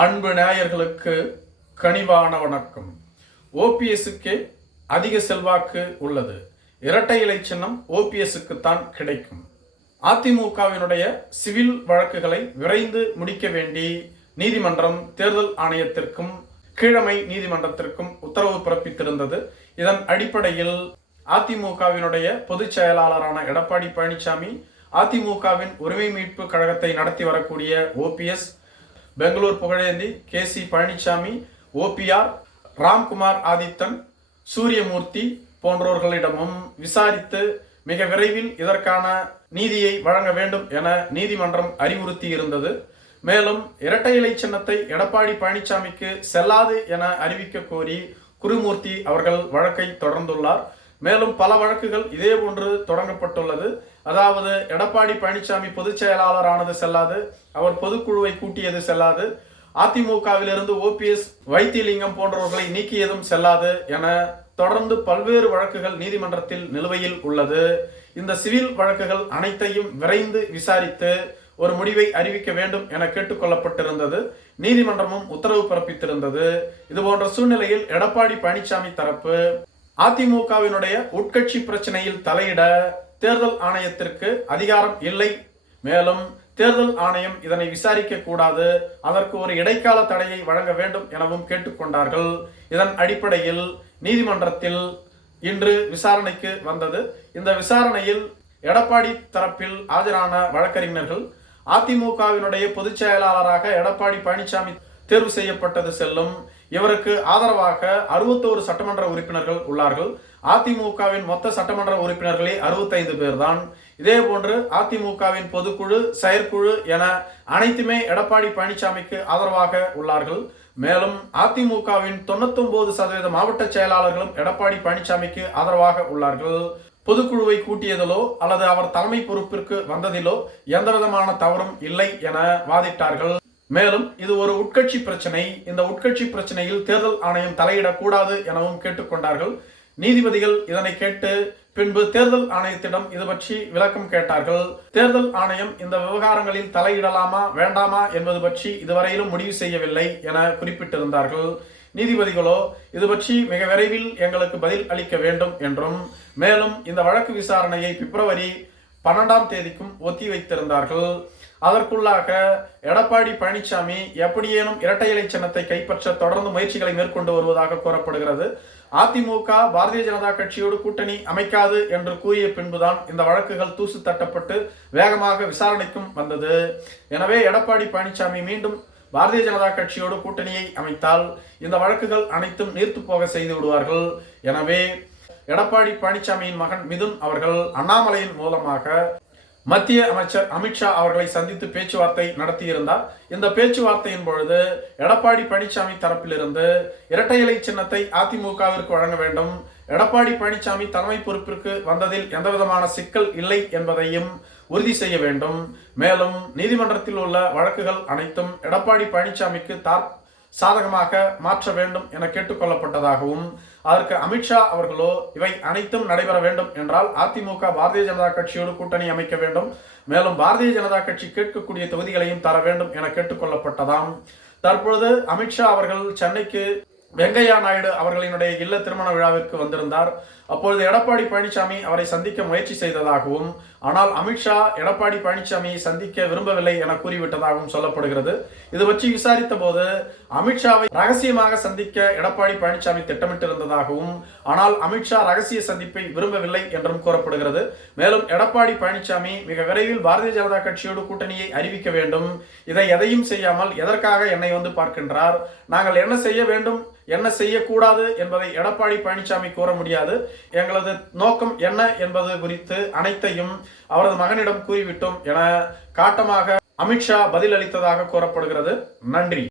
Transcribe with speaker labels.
Speaker 1: அன்பு நேயர்களுக்கு கனிவான வணக்கம். ஓபிஎஸ்க்கு அதிக செல்வாக்கு உள்ளது. இரட்டை இலை சின்னம் ஓபிஎஸ்க்கு தான் கிடைக்கும். அதிமுகவினுடைய சிவில் வழக்குகளை விரைந்து முடிக்க வேண்டி நீதிமன்றம் தேர்தல் ஆணையத்திற்கும் கீழமை நீதிமன்றத்திற்கும் உத்தரவு பிறப்பித்திருந்தது. இதன் அடிப்படையில் அதிமுகவினுடைய பொதுச் செயலாளரான எடப்பாடி பழனிசாமி அதிமுகவின் உரிமை மீட்பு கழகத்தை நடத்தி வரக்கூடிய OPS Bangalore Pugazhendhi K C Palaniswami OPR Ramkumar Adithan Suriyamoorthy போன்றோர்களிடமும் விசாரித்து மிக விரைவில் இதற்கான நீதியை வழங்க வேண்டும் என நீதிமன்றம் அறிவுறுத்தி இருந்தது மேலும் இரட்டை இலை சின்னத்தை எடப்பாடி பழனிசாமிக்கு செல்லாது என அறிவிக்க கோரி குருமூர்த்தி அவர்கள் வழக்கை தொடர்ந்துள்ளார். மேலும் பல வழக்குகள் இதே போன்று தொடங்கப்பட்டுள்ளது. அதாவது எடப்பாடி பழனிசாமி பொதுச் செயலாளரானது செல்லாது அவர் பொதுக்குழுவை கூட்டியது செல்லாது அதிமுகவிலிருந்து ஓபிஎஸ் வைத்தியலிங்கம் போன்றவர்களை நீக்கியதும் செல்லாது என தொடர்ந்து பல்வேறு வழக்குகள் நீதிமன்றத்தில் நிலுவையில் உள்ளது. இந்த சிவில் வழக்குகள் அனைத்தையும் விரைந்து விசாரித்து ஒரு முடிவை அறிவிக்க வேண்டும் என கேட்டுக்கொள்ளப்பட்டிருந்தது நீதிமன்றமும் உத்தரவு பிறப்பித்திருந்தது. இது போன்ற சூழ்நிலையில் எடப்பாடி பழனிசாமி தரப்பு அதிமுகவினுடைய உட்கட்சி பிரச்சனையில் தலையிட தேர்தல் ஆணையத்திற்கு அதிகாரம் இல்லை. மேலும் தேர்தல் ஆணையம் இதனை விசாரிக்க கூடாது. அதற்கு ஒரு இடைக்கால தடையை வழங்க வேண்டும் எனவும் கேட்டுக்கொண்டார்கள். இதன் அடிப்படையில் நீதிமன்றத்தில் இன்று விசாரணைக்கு வந்தது. இந்த விசாரணையில் எடப்பாடி தரப்பில் ஆஜரான வழக்கறிஞர்கள் அதிமுகவினுடைய பொதுச் செயலாளராக எடப்பாடி பழனிசாமி தேர்வு செய்யப்பட்டது செல்லும். இவருக்கு ஆதரவாக அறுபத்தோரு சட்டமன்ற உறுப்பினர்கள் உள்ளார்கள். அதிமுகவின் மொத்த சட்டமன்ற உறுப்பினர்களே அறுபத்தைந்து பேர் தான் இதே போன்று அதிமுகவின் பொதுக்குழு செயற்குழு என அனைத்துமே எடப்பாடி பழனிசாமிக்கு ஆதரவாக உள்ளார்கள். மேலும் அதிமுகவின் தொண்ணூத்தொன்பது சதவீத மாவட்ட செயலாளர்களும் எடப்பாடி பழனிசாமிக்கு ஆதரவாக உள்ளார்கள். பொதுக்குழுவை கூட்டியதிலோ அல்லது அவர் தலைமை பொறுப்பிற்கு வந்ததிலோ எந்த விதமான தவறும் இல்லை என வாதிட்டார்கள். மேலும் இது ஒரு உட்கட்சி பிரச்சனை. இந்த உட்கட்சி பிரச்சனையில் தேர்தல் ஆணையம் தலையிடக்கூடாது எனவும் கேட்டுக்கொண்டார்கள். நீதிபதிகள் இதனை கேட்டு பின்பு தேர்தல் ஆணையத்திடம் இது பற்றி விளக்கம் கேட்டார்கள். தேர்தல் ஆணையம் இந்த விவகாரங்களில் தலையிடலாமா வேண்டாமா என்பது பற்றி இதுவரையிலும் முடிவு செய்யவில்லை என குறிப்பிட்டிருந்தார்கள். நீதிபதிகளோ இது பற்றி மிக விரைவில் எங்களுக்கு பதில் அளிக்க வேண்டும் என்றும் மேலும் இந்த வழக்கு விசாரணையை பிப்ரவரி பன்னெண்டாம் தேதிக்கும் ஒத்தி வைத்திருந்தார்கள் அதற்குள்ளாக எடப்பாடி பழனிசாமி எப்படியேனும் இரட்டை இலை சின்னத்தை கைப்பற்ற தொடர்ந்து முயற்சிகளை மேற்கொண்டு வருவதாக கூறப்படுகிறது. அதிமுக பாரதிய ஜனதா கட்சியோடு கூட்டணி அமைக்காது என்று கூறிய பின்புதான் இந்த வழக்குகள் தூசு தட்டப்பட்டு வேகமாக விசாரணைக்கும் வந்தது. எனவே எடப்பாடி பழனிசாமி மீண்டும் பாரதிய ஜனதா கட்சியோடு கூட்டணியை அமைத்தால் இந்த வழக்குகள் அனைத்தும் நீர்த்து போக செய்து விடுவார்கள். எனவே எடப்பாடி பழனிசாமியின் மகன் மிதுன் அவர்கள் அண்ணாமலையின் மூலமாக மத்திய அமைச்சர் அமித்ஷா அவர்களை சந்தித்து பேச்சுவார்த்தை நடத்தியிருந்தார். இந்த பேச்சுவார்த்தையின் பொழுது எடப்பாடி பழனிசாமி தரப்பிலிருந்து இரட்டை இலை சின்னத்தை அதிமுகவிற்கு வழங்க வேண்டும். எடப்பாடி பழனிசாமி தலைமை பொறுப்பிற்கு வந்ததில் எந்தவிதமான சிக்கல் இல்லை என்பதையும் உறுதி செய்ய வேண்டும். மேலும் நீதிமன்றத்தில் உள்ள வழக்குகள் அனைத்தும் எடப்பாடி பழனிசாமிக்கு தார் சாதகமாக மாற்ற வேண்டும் என கேட்டுக்கொள்ளப்பட்டதாகவும் அதற்கு அமித்ஷா அவர்களோ இவை அனைத்தும் நடைபெற வேண்டும் என்றால் அதிமுக பாரதிய ஜனதா கட்சியோடு கூட்டணி அமைக்க வேண்டும். மேலும் பாரதிய ஜனதா கட்சி கேட்கக்கூடிய தொகுதிகளையும் தர வேண்டும் என கேட்டுக்கொள்ளப்பட்டதாம். தற்பொழுது அமித்ஷா அவர்கள் சென்னைக்கு வெங்கையா நாயுடு அவர்களினுடைய இல்ல திருமண விழாவிற்கு வந்திருந்தார். அப்பொழுது எடப்பாடி பழனிசாமி அவரை சந்திக்க முயற்சி செய்ததாகவும் ஆனால் அமித்ஷா எடப்பாடி பழனிசாமியை சந்திக்க விரும்பவில்லை என கூறிவிட்டதாகவும் சொல்லப்படுகிறது. இது பற்றி விசாரித்த போது அமித்ஷாவை ரகசியமாக சந்திக்க எடப்பாடி பழனிசாமி திட்டமிட்டிருந்ததாகவும் ஆனால் அமித்ஷா ரகசிய சந்திப்பை விரும்பவில்லை என்றும் கூறப்படுகிறது. மேலும் எடப்பாடி பழனிசாமி மிக விரைவில் பாரதிய ஜனதா கட்சியோடு கூட்டணியை அறிவிக்க வேண்டும். இதை எதையும் செய்யாமல் எதற்காக என்னை வந்து பார்க்கின்றார்? நாங்கள் என்ன செய்ய வேண்டும்? என்ன செய்யக்கூடாது என்பதை எடப்பாடி பழனிசாமி கூற முடியாது. எங்களது நோக்கம் என்ன என்பது குறித்து அனைத்தையும் அவரது மகனிடம் கூறிவிட்டோம் என காட்டமாக அமித்ஷா பதிலளித்ததாக கூறப்படுகிறது. நன்றி.